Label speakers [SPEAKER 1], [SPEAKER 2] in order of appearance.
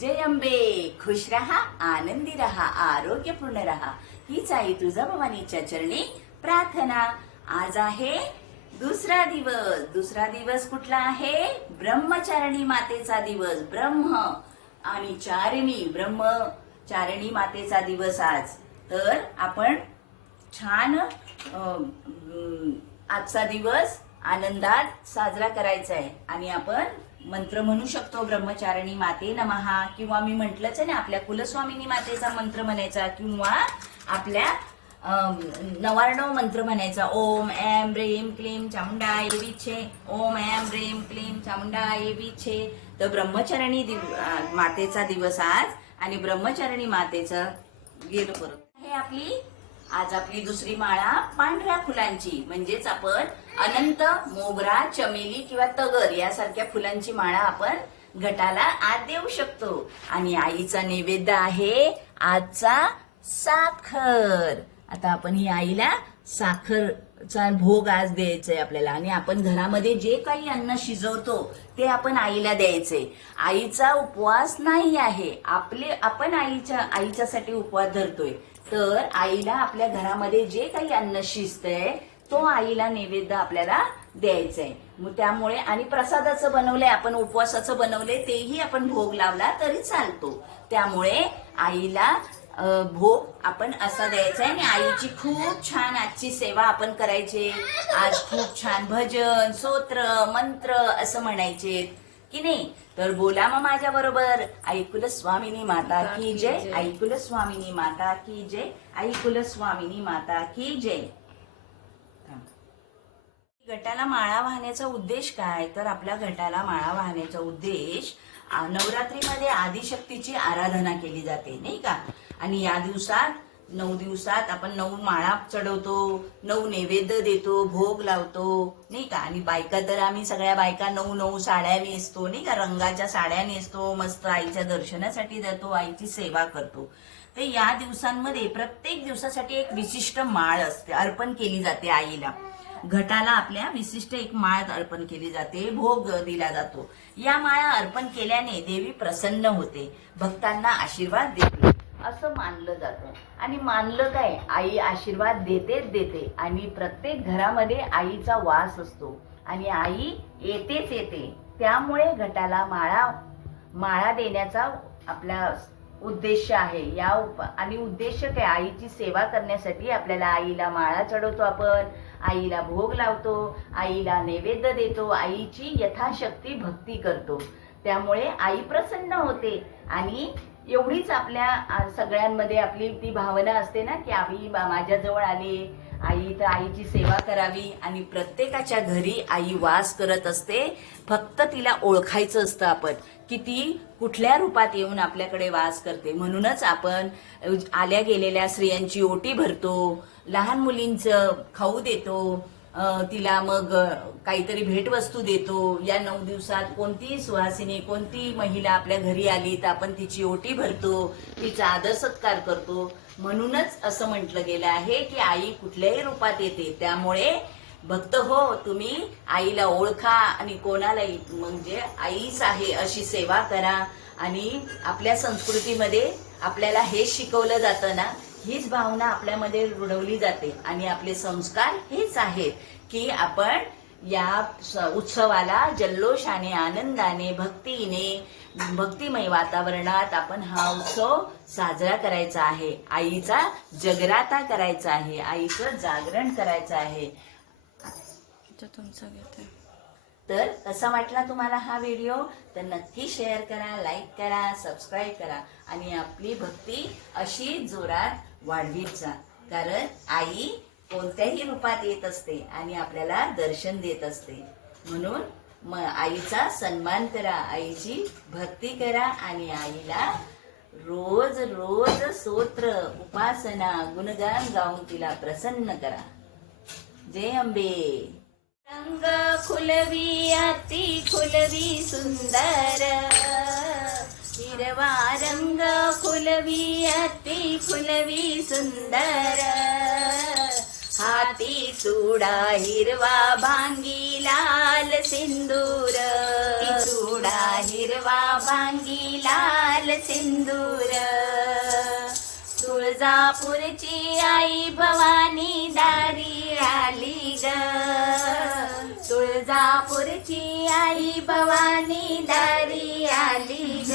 [SPEAKER 1] जय अंबे खुश रहा आनंदी रहा आरोग्यपूर्ण रहा हीच आई तुझा भवानीच्या चरणी प्रार्थना. आज आहे दुसरा दिवस. दुसरा दिवस कुठला आहे? ब्रह्मचारिणी मातेचा दिवस. ब्रह्म आणि चारिणी. ब्रह्मचारिणी मातेचा दिवस आज. तर आपण छान आजचा दिवस आनंदात साजरा करायचा आहे. आणि आपण मंत्र म्हणू शकतो ब्रह्मचारिणी माते नमहा. किंवा मी म्हंटलच आहे ना आपल्या कुलस्वामिनी मातेचा मंत्र म्हणायचा किंवा आपल्या नवार्णव मंत्र म्हणायचा. ओम एम रेम क्लीम चामुंडाय विच्छे ओम एम रेम क्लीम चामुंडाय विच्छे तर ब्रह्मचारिणी दिव मातेचा दिवस आज. आणि ब्रह्मचारिणी मातेचं गेलो परत. हे आपली आज आपली दुसरी माळा पांढऱ्या फुलांची. म्हणजेच आपण अनंत मोगरा चमेली किंवा तगर यासारख्या फुलांची माळा आपण घटाला आज देऊ शकतो. आणि आईचा नैवेद्य आहे आजचा साखर. आता आपण ही आईला साखरचा भोग आज द्यायचंय आपल्याला. आणि आपण घरामध्ये जे काही अन्न शिजवतो ते आपण आईला द्यायचंय. आईचा उपवास नाही आहे. आपले आपण आईच्या आईच्यासाठी उपवास धरतोय. तर आईला आपल्या घरामध्ये जे काही अन्न शिजतंय तो आईला नैवेद्य आपल्याला द्यायचा मग त्यामुळे आणि प्रसादाचं बनवलंय आपण उपवासाचं बनवलंय तेही आपण भोग लावला तरी चालतो. त्यामुळे आईला भोग आपण असा द्यायचा आहे आणि आईची खूप छान आजची सेवा आपण करायचे. आज खूप छान भजन स्तोत्र मंत्र असं म्हणायचे. की नाही? तर बोला मग माझ्या बरोबर. ऐकुल स्वामिनी माता की जय. ऐकुल स्वामिनी माता की जय. ऐकुल स्वामिनी माता की जय. गटाला माळा वाहण्याचा उद्देश काय? तर आपल्या गटाला माळा वाहण्याचा उद्देश नवरात्रीमध्ये आदिशक्तीची आराधना केली जाते नाही का? आणि या दिवसात नऊ दिवसात आपण नऊ माळा चढवतो नऊ नैवेद्य देतो भोग लावतो नाही का? आणि बायका तर आम्ही सगळ्या बायका नऊ नऊ साड्या नेसतो नाही का? रंगाच्या साड्या नेसतो मस्त आईच्या दर्शनासाठी जातो आईची सेवा करतो. तर या दिवसांमध्ये प्रत्येक दिवसासाठी एक विशिष्ट माळ असते अर्पण केली जाते आईला. घटाला आपल्या विशिष्ट एक माळ अर्पण केली जाते भोग दिला जातो. या माळा अर्पण केल्याने देवी प्रसन्न होते. भक्तांना आशीर्वाद देते. असं मानलं जातं. आणि मानलं काय? आई आशीर्वाद देतेच देते. आणि प्रत्येक घरामध्ये आईचा वास असतो. आणि आई येतेच येते. त्यामुळे घटाला माळा माळा देण्याचा आपला उद्देश आहे. या उप आणि उद्देश काय? आईची सेवा करण्यासाठी आपल्याला आईला माळा चढवतो आपण. आईला भोग लावतो. आईला नैवेद्य देतो. आईची यथाशक्ती भक्ती करतो. त्यामुळे आई प्रसन्न होते. आणि एवढीच आपल्या सगळ्यांमध्ये आपली ती भावना असते ना की आई माझ्याजवळ आली आई तर आईची सेवा करावी आणि प्रत्येकाच्या घरी आई वास करत असते फक्त तिला ओळखायचं असतं आपण. की ती कुठल्या रूपात येऊन आपल्याकडे वास करते. म्हणूनच आपण आल्या गेलेल्या स्त्रियांची ओटी भरतो लहान मुलींचं खाऊ देतो तिला मग काहीतरी भेटवस्तू देतो. या नऊ दिवसात कोणती सुहासिनी कोणती महिला आपल्या घरी आली तर आपण तिची ओटी भरतो तिचा आदर सत्कार करतो. म्हणूनच असं म्हटलं गेलं आहे की आई कुठल्याही रूपात येते. त्यामुळे भक्त हो तुम्ही आईला ओळखा आणि कोणालाही म्हणजे आईच आहे अशी सेवा करा. आणि आपल्या संस्कृतीमध्ये आपल्याला हे शिकवलं जातं ना हीच भावना आपल्यामध्ये रुढवली जाते आणि आपले संस्कार हेच आहेत की आपण या उत्सवाला जल्लोषाने आनंदाने भक्तीने भक्तिमय वातावरणात आपण हा उत्सव साजरा करायचा आहे. आईचा जगराता करायचा आहे. आईचं जागरण करायचं आहे. तर कसा वाटला तुम्हाला हा व्हिडिओ? तर नक्की शेअर करा लाईक करा सबस्क्राईब करा आणि आपली भक्ती अशी जोरात वाढवीत जा कारण आई कोणत्याही रूपात येत असते आणि आपल्याला दर्शन देत असते. म्हणून म आईचा सन्मान करा आईची भक्ती करा आणि आईला रोज रोज स्तोत्र उपासना गुणगान गाऊन तिला प्रसन्न करा. जय अंबे. रंग खुलवी अति खुलवी सुंदर. हिरवा रंग खुलवी अति खुलवी सुंदर हाती चुडा हिरवा भांगी लाल सिंदूर. चुडा हिरवा भांगी लाल लाल सिंदूर. तुळजापूरची आई भवानी दारी आली ग. तुळजापूरची आई भवानी दारी आली ग.